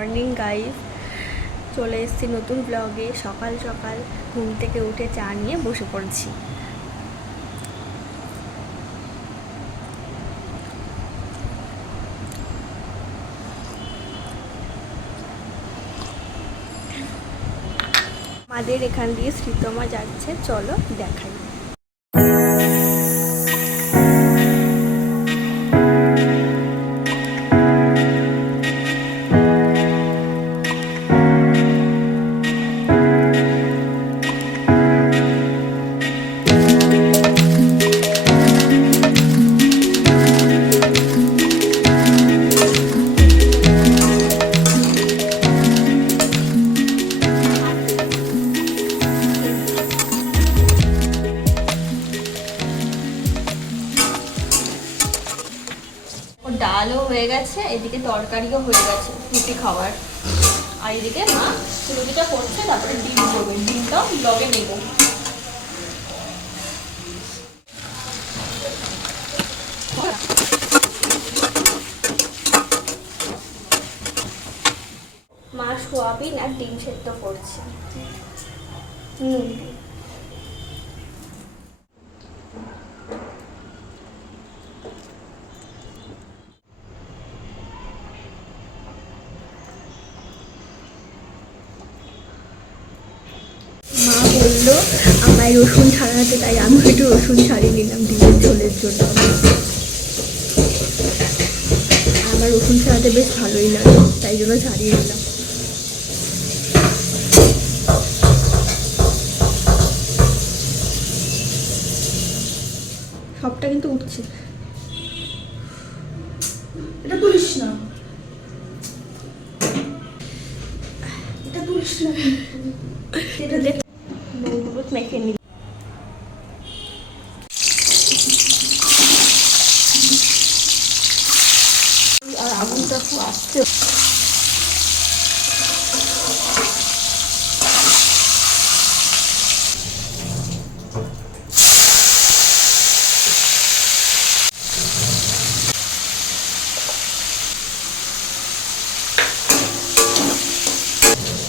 Morning guys, চলে এসেছি নতুন ব্লগে। সকাল সকাল ঘুম থেকে উঠে চা নিয়ে বসে পড়েছি। আমাদের এখান দিয়ে শ্রীতমা যাচ্ছে, চলো দেখাই। ডালও হয়ে গেছে, এদিকে তরকারিও হয়ে গেছে রুটি খাওয়ার, আর এদিকে মা রুটিটা করছে, তারপরে ডিম করবে। ডিমটাও লগে নেব। মা সোয়াবিন আর ডিম সেদ্ধ করছে। মা বললো আমায় রসুন ছাড়াতে, তাই আমি একটু রসুন ছাড়িয়ে নিলাম ডিমের ঝোলের জন্য। আমার রসুন ছাড়াতে বেশ ভালোই লাগে, তাই জন্য ছাড়িয়ে নিলাম। সবটা কিন্তু উঠছে। এটা তুলিস না, এটা তুলিস না। এটা দেখ, নুন হলুদ মেখে নিই। আর আগুনটা খুব আসছে।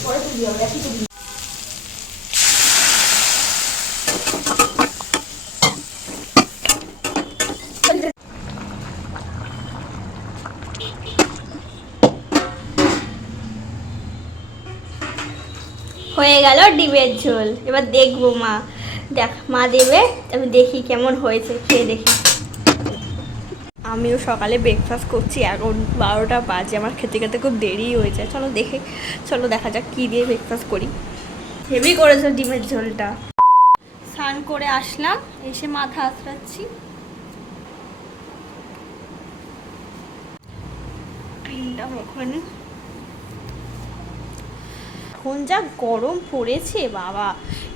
পরে তুলি আমরা একই তুলি। হয়ে গেল ডিমের ঝোল। এবার দেখবো মা দেবে, আমি দেখি কেমন হয়েছে, খেয়ে দেখি। আমিও সকালে ব্রেকফাস্ট করছি, এখন 12টা বাজে। আমার খেতে খেতে খুব দেরি হয়ে যায়। চলো দেখা যাক কী দিয়ে ব্রেকফাস্ট করি। হেভি করেছে ডিমের ঝোলটা। স্নান করে আসলাম, এসে মাথা আঁচড়াচ্ছি। ক্রিমটা ওখানে। এখন যা গরম পড়েছে বাবা,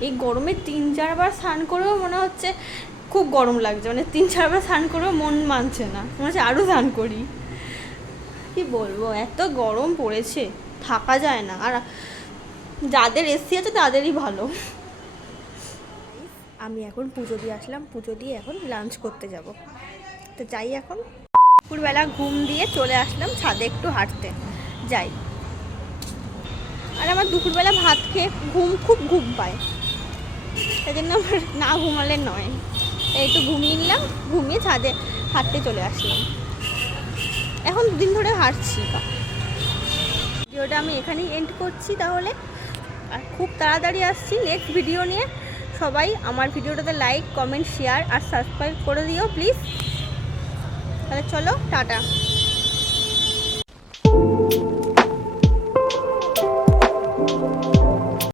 এই গরমে 3-4 বার স্নান করেও মনে হচ্ছে খুব গরম লাগছে। মানে 3-4 বার স্নান করেও মন মানছে না, মনে হচ্ছে আরও স্নান করি। কি বলবো, এত গরম পড়েছে, থাকা যায় না। আর যাদের এসি আছে তাদেরই ভালো। আমি এখন পুজো দিয়ে আসলাম, পুজো দিয়ে এখন লাঞ্চ করতে যাব। তো যাই, এখন দুপুরবেলা ঘুম দিয়ে চলে আসলাম ছাদে একটু হাঁটতে যাই। আর আমার দুপুরবেলা ভাত খেয়ে খুব ঘুম পায়, সেই জন্য আমার না ঘুমালে নয়। একটু ঘুমিয়ে নিলাম, ঘুমিয়ে ছাদে হাঁটতে চলে আসলাম। এখন 2 দিন ধরে হাঁটছি। ভিডিওটা আমি এখানেই এন্ড করছি তাহলে, আর খুব তাড়াতাড়ি আসছি নেক্সট ভিডিও নিয়ে। সবাই আমার ভিডিওটাতে লাইক, কমেন্ট, শেয়ার আর সাবস্ক্রাইব করে দিও প্লিজ। তাহলে চলো, টাটা।